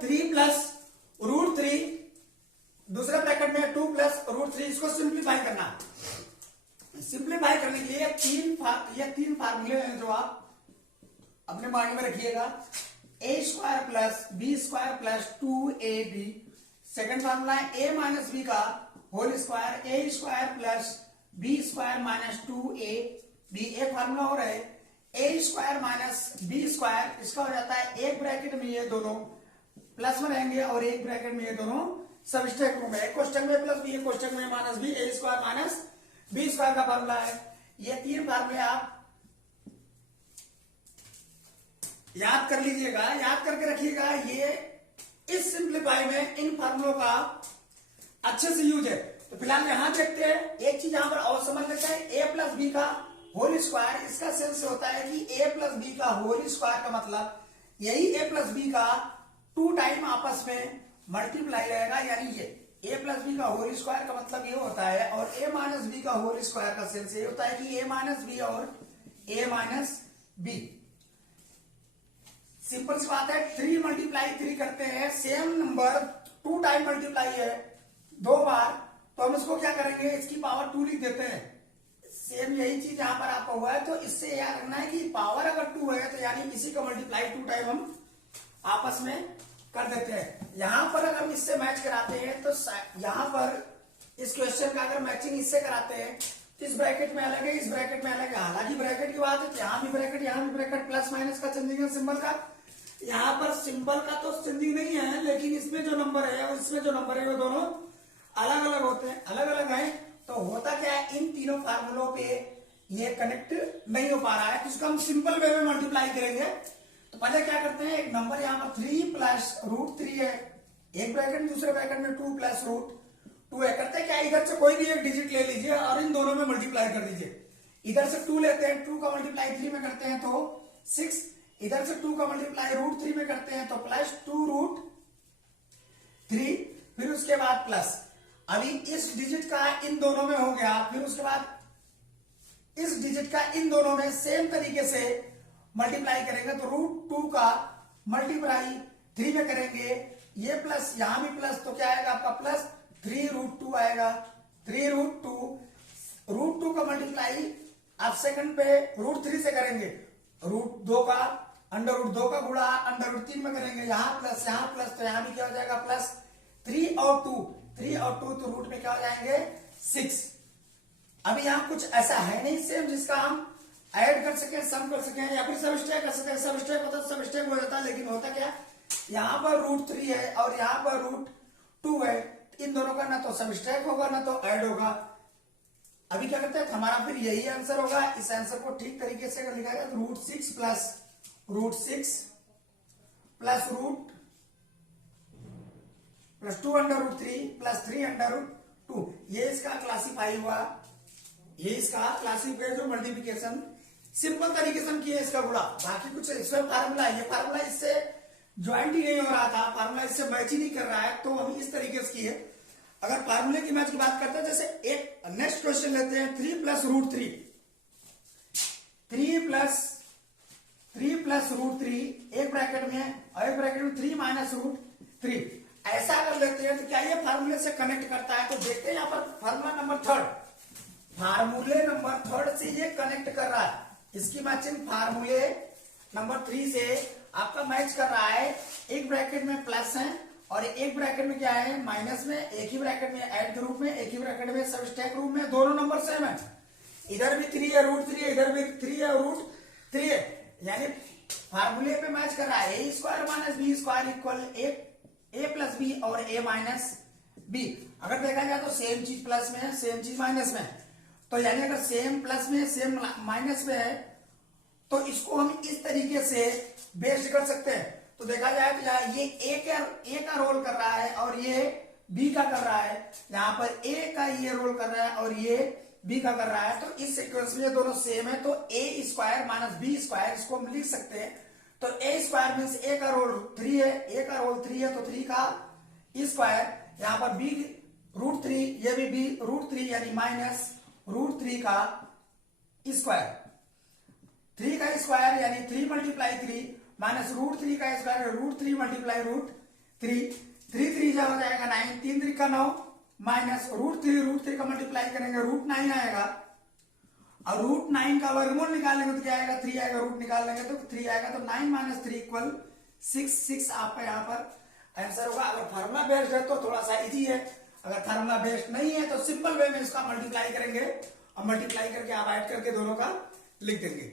3 plus root 3, दूसरे bracket में 2 plus root 3, इसको सिंप्लीफाई करना। सिंप्लीफाई करने के लिए ये तीन फार्मूले हैं जो आप अपने माइंड में रखिएगा। A square plus b square plus 2ab। Second formula है ए माइनस बी का whole square, a square plus b square minus 2ab। एक फार्मूला हो रहा है a square minus b square, इसका हो जाता है एक ब्रैकेट में ये दोनों प्लस में रहेंगे और एक ब्रैकेट में ये दोनों सबस्ट्रैक्ट होंगे। एक क्वेश्चन में प्लस बी, एक क्वेश्चन में माइनस बी, ए स्क्वायर माइनस बी स्क्वायर का फार्मूला है। ये तीन फार्मूले आप याद कर लीजिएगा, याद करके रखिएगा। ये इस सिंप्लीफाई में इन फार्मूलों का अच्छे से यूज है। तो फिलहाल यहां देखते हैं, एक चीज यहां पर और समझ लेते हैं। ए प्लस बी का होल स्क्वायर, इसका सेंस होता है कि ए प्लस बी का होल स्क्वायर का मतलब यही ए प्लस बी का 2 टाइम आपस में मल्टीप्लाई रहेगा, यानी ये ए प्लस बी का होल स्क्वायर का मतलब ये होता है। और ए माइनस बी का होल स्क्वायर का सेंस ये होता है कि ए माइनस बी और ए माइनस बी। सिंपल सी बात है, 3 मल्टीप्लाई 3 करते हैं, सेम नंबर 2 टाइम मल्टीप्लाई है 2 बार, तो हम इसको क्या करेंगे, इसकी पावर 2 लिख देते हैं। सेम यही चीज यहां पर आपका हुआ है। तो इससे याद रखना है कि पावर अगर 2 है तो यानी इसी का मल्टीप्लाई 2 टाइम हम आपस में कर देते हैं। यहां पर अगर हम इससे मैच कराते हैं तो यहां पर इस क्वेश्चन का अगर मैचिंग इससे कराते हैं तो इस ब्रैकेट में अलग है, इस ब्रैकेट में अलग है। हालांकि ब्रैकेट की बात है तो यहां भी ब्रैकेट, यहां भी ब्रैकेट, प्लस माइनस का चेंजिंग है सिंबल का। यहाँ पर सिंबल का तो चेंजिंग नहीं है, लेकिन इसमें जो नंबर है और इसमें जो नंबर है वो दोनों अलग अलग होते हैं, अलग अलग हैं। तो होता क्या है, इन तीनों फार्मूलों पे ये कनेक्ट नहीं हो पा रहा है, तो इसको हम सिंपल वे में मल्टीप्लाई करेंगे। तो पहले क्या करते हैं, एक नंबर यहाँ पर 3 प्लस रूट 3 है, एक ब्रैकेट दूसरे ब्रैकेट में 2 प्लस रूट 2 है। करते क्या, इधर से कोई भी एक डिजिट ले लीजिए और इन दोनों में मल्टीप्लाई कर दीजिए। इधर से 2 लेते हैं, 2 का मल्टीप्लाई 3 में करते हैं तो 6, इधर से 2 का मल्टीप्लाई रूट 3 में करते हैं तो प्लस 2 रूट 3, फिर उसके बाद प्लस। अभी इस डिजिट का इन दोनों में हो गया, फिर उसके बाद इस डिजिट का इन दोनों में सेम तरीके से मल्टीप्लाई करेंगे तो रूट 2 का मल्टीप्लाई 3 में करेंगे, ये प्लस यहां भी प्लस, तो क्या आएगा आपका प्लस 3 रूट 2 आएगा, 3 रूट 2 का मल्टीप्लाई आप सेकंड पे रूट 3 से करेंगे, रूट 2 का अंडर रूट 2 का गुणा अंडर रूट 3 में करेंगे, यहां प्लस, तो यहां भी क्या हो जाएगा प्लस 3 और 2 तो रूट में क्या हो जाएंगे 6। अभी यहां कुछ ऐसा है नहीं सेम जिसका हम ऐड कर सके, सम कर सके या फिर सबस्ट्रैक्ट कर सके। सबस्ट्रैक्ट होता तो सबस्ट्रैक्ट हो जाता, लेकिन होता क्या, यहां पर रूट 3 है और यहां पर रूट 2 है, इन दोनों का ना तो सबस्ट्रैक्ट होगा ना तो ऐड होगा। अभी क्या करते हैं, हमारा फिर यही आंसर होगा। इस आंसर को ठीक तरीके से अगर लिखा जाए तो root 6 plus plus 2 under root 3 plus 3 under root 2, ये इसका क्लासीफाई हुआ, ये इसका क्लासीफाई जो मल्टीप्लिकेशन सिंपल तरीके से हम किए इसका गुणा। बाकी कुछ इसमें फार्मूला, ये फार्मूला इससे ज्वाइंट ही नहीं हो रहा था, फार्मूला इससे मैच ही नहीं कर रहा है, तो हम इस तरीके से किए। अगर फार्मूले की मैच की बात करते हैं, जैसे एक नेक्स्ट क्वेश्चन लेते हैं, 3 प्लस रूट 3 एक ब्रैकेट में और एक ब्रैकेट में 3 माइनस रूट 3, ऐसा कर लेते हैं तो क्या ये फार्मूले से कनेक्ट करता है। तो देखते हैं यहाँ पर फार्मूला नंबर 3, फार्मूले नंबर 3 से ये कनेक्ट कर रहा है, इसकी मैचिंग फार्मूले नंबर 3 से आपका मैच कर रहा है। एक ब्रैकेट में प्लस है और एक ब्रैकेट में क्या है माइनस में, एक ही ब्रैकेट में ऐड के रूप में, एक ही ब्रैकेट में सबस्ट्रैक्ट रूप में, दोनों नंबर सेम है। इधर भी 3 है रूट 3 है, इधर भी 3 है रूट 3 है, यानी फार्मूले पे मैच कर रहा है। A square minus b square equal a plus b और ए माइनस बी। अगर देखा जाए तो सेम चीज प्लस में है, सेम चीज माइनस में है, तो यानी अगर सेम प्लस में सेम माइनस में है तो इसको हम इस तरीके से बेस्ड कर सकते हैं। तो देखा जाए तो ये ए का रोल कर रहा है और ये बी का कर रहा है, यहाँ पर ए का ये रोल कर रहा है और ये बी का कर रहा है। तो इस सीक्वेंस में ये दोनों सेम है, तो ए स्क्वायर माइनस बी स्क्वायर इसको हम लिख सकते हैं। तो ए स्क्वायर मीन्स ए का रोल 3 है, ए का रोल 3 है तो 3 का स्क्वायर, यहाँ पर बी रूट 3, ये भी बी रूट 3 यानी माइनस रूट 3 का स्क्वायर, 3 का स्क्वायर यानी 3 मल्टीप्लाई 3 माइनस रूट 3 का स्क्वायर रूट 3 मल्टीप्लाई रूट 3, 3 जा हो जाएगा 9, 3 3 का 9 माइनस √3 का मल्टीप्लाई करेंगे √9 आएगा, और √9 का वर्गमूल निकालेंगे तो क्या आएगा 3 आएगा, रूट निकाल लेंगे तो 3 आएगा, तो 9 - 3 इक्वल 6 आपका यहाँ पर आंसर होगा। अगर फार्मूला बेस्ड है तो थोड़ा सा इजी है, अगर फार्मूला बेस्ड नहीं है तो सिंपल वे में इसका मल्टीप्लाई करेंगे और मल्टीप्लाई करके आप ऐड करके दोनों का लिख देंगे।